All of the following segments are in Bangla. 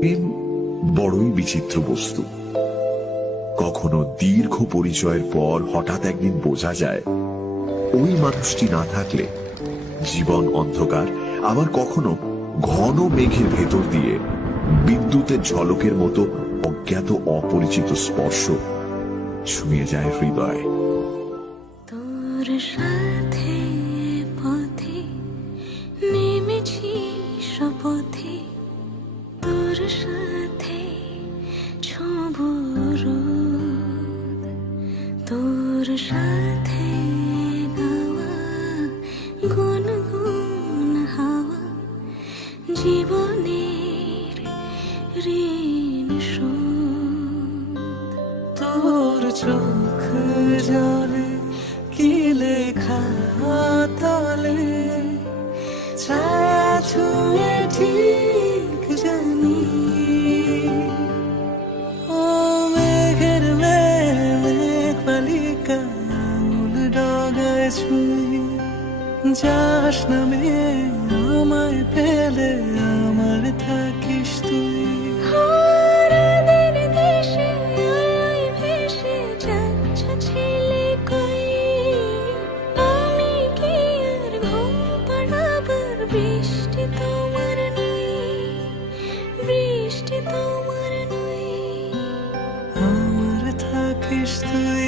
প্রেম বড়ই বিচিত্র বস্তু। কখনো দীর্ঘ পরিচয়ের পর হঠাৎ একদিন বোঝা যায়, ওই মানুষটি না থাকলে জীবন অন্ধকার, আবার কখনো ঘন মেঘের ভেতর দিয়ে বিদ্যুতের ঝলকের মতো অজ্ঞাত অপরিচিত স্পর্শ ছুঁয়ে যায় হৃদয়। তোর সাথে তোর সাথে ছুঁব তোর সাথে গাওয়া গুনগুন হাওয়া জীবনের ঋণ তোর চোখ জলে কি লেখা তলে, ছায়া ছুঁয়ে ঠিক যাস নামে আমায় পেলে আমার থাকিস তুই। বৃষ্টি তোমার নই বৃষ্টি তোমার নই। আমার থাকিস তুই।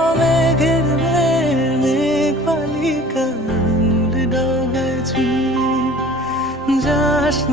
যাস